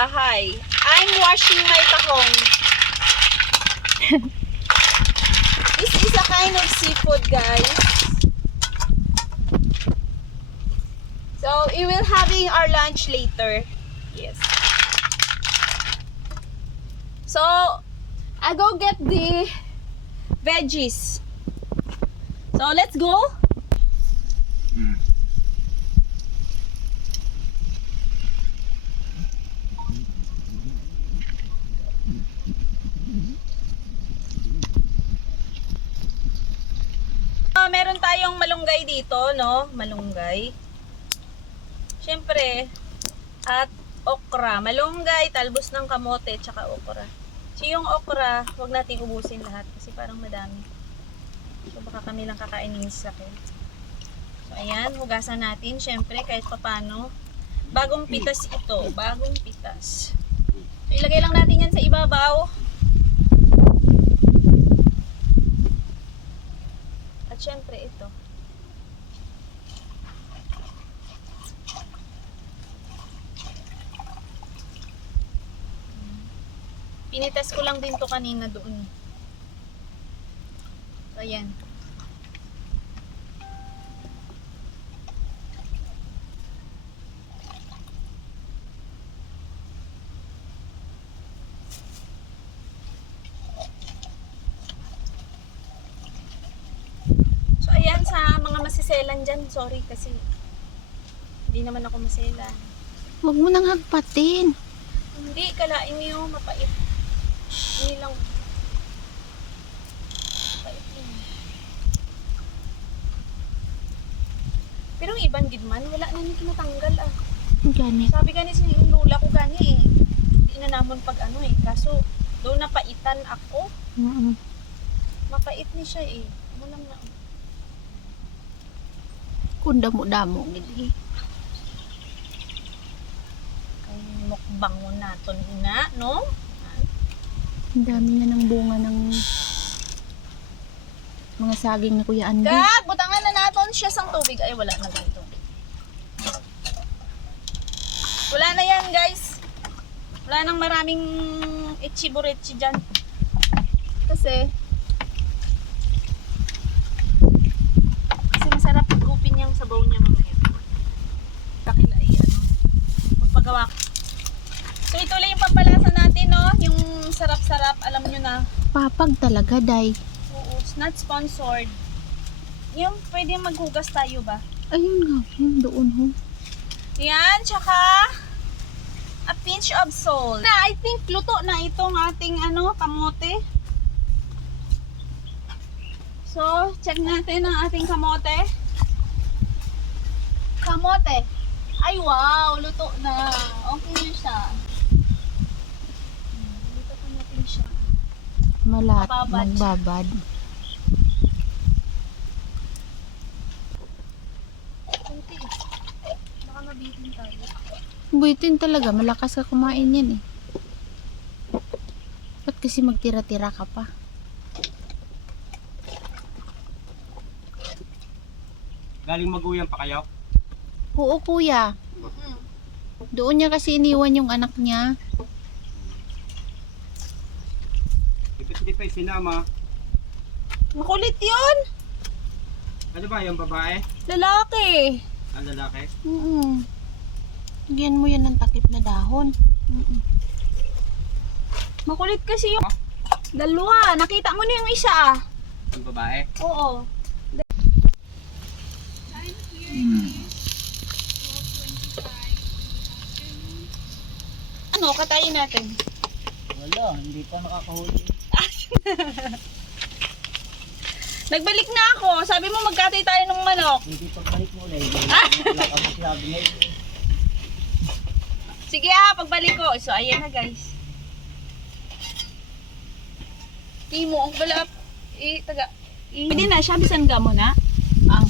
bahay. I'm washing my tahong. This is a kind of seafood, guys. So, we will having our lunch later. Yes. So, I go get the veggies. So, let's go. Meron tayong malunggay dito, no? Malunggay. Siyempre, at okra. Malunggay, talbos ng kamote, tsaka okra. So, yung okra, huwag nating ubusin lahat kasi parang madami. So, baka kami lang kakain ng sakit. So, ayan, hugasan natin. Siyempre, kahit papano. Bagong pitas ito. Bagong pitas. So, ilagay lang natin yan sa ibabaw. At syempre, ito. Pinitas ko lang din to kanina doon. So, ayan. So, ayan sa mga masiselan dyan. Sorry kasi hindi naman ako maselan. Huwag mo nang hagpatin. Hindi, kalain niyo. Mapait. Hindi lang. Mapait yun. Pero yung ibang gidman, wala na nang kinatanggal ah. Gani. Sabi gani sa yung lula ko gani eh. Hindi na naman pag ano eh. Kaso, daw napaitan ako. Mapait ni siya eh. Ano lang na. Kung damo-damo. Gidi. Kay mukbang mo naton ina, no? Ang dami na ng bunga ng mga saging na Kuya Andy. Kag, butangan na naton siya sang tubig. Ay, wala na ganito. Wala na yan, guys. Wala nang maraming itchiburetchi dyan. Kasi masarap higupin yung sabaw niya mamaya. Kakila ay ano, magpagawa. So, ito lang yung pampalasa natin, no? Yung sarap-sarap, alam nyo na. Papag talaga, Day. Oo, it's not sponsored. Yung pwede maghugas tayo ba? Ayun nga, yung doon ho. Yan, tsaka a pinch of salt. Na, I think luto na itong ating ano, kamote. So, check natin ang ating kamote. Kamote. Ay, wow, luto na. Okay na siya. Luto pa natin siya. Mababad. Magbabad. Kunti. Baka mabitin tayo. Buitin talaga, malakas ka kumain yan eh. Ba't kasi magtira-tira ka pa? Galing Maguyan pa kayo? Oo, Kuya. Doon niya kasi iniwan yung anak niya. Hindi pa sinama. Makulit yun! Ano ba yung babae? Lalaki! Ang lalaki? Lagyan mo yan ng takip na dahon. Makulit kasi yung dalawa. Nakita mo na yung isa ah. Yung babae? Oo. Ano, katayin natin. Wala, hindi pa nakakahuli. Nagbalik na ako. Sabi mo magkatay tayo ng manok. Hindi pagbalik mo ulit. Wala ka masyado ngayon. Sige ah, pagbalik ko. So, ayan na guys. Imo, ang balap. Pwede na siya, bisan ka mo na. Ang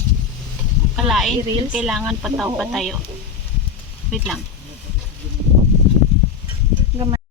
kalain, I-reels? kailangan pataw pa tayo. Wait lang.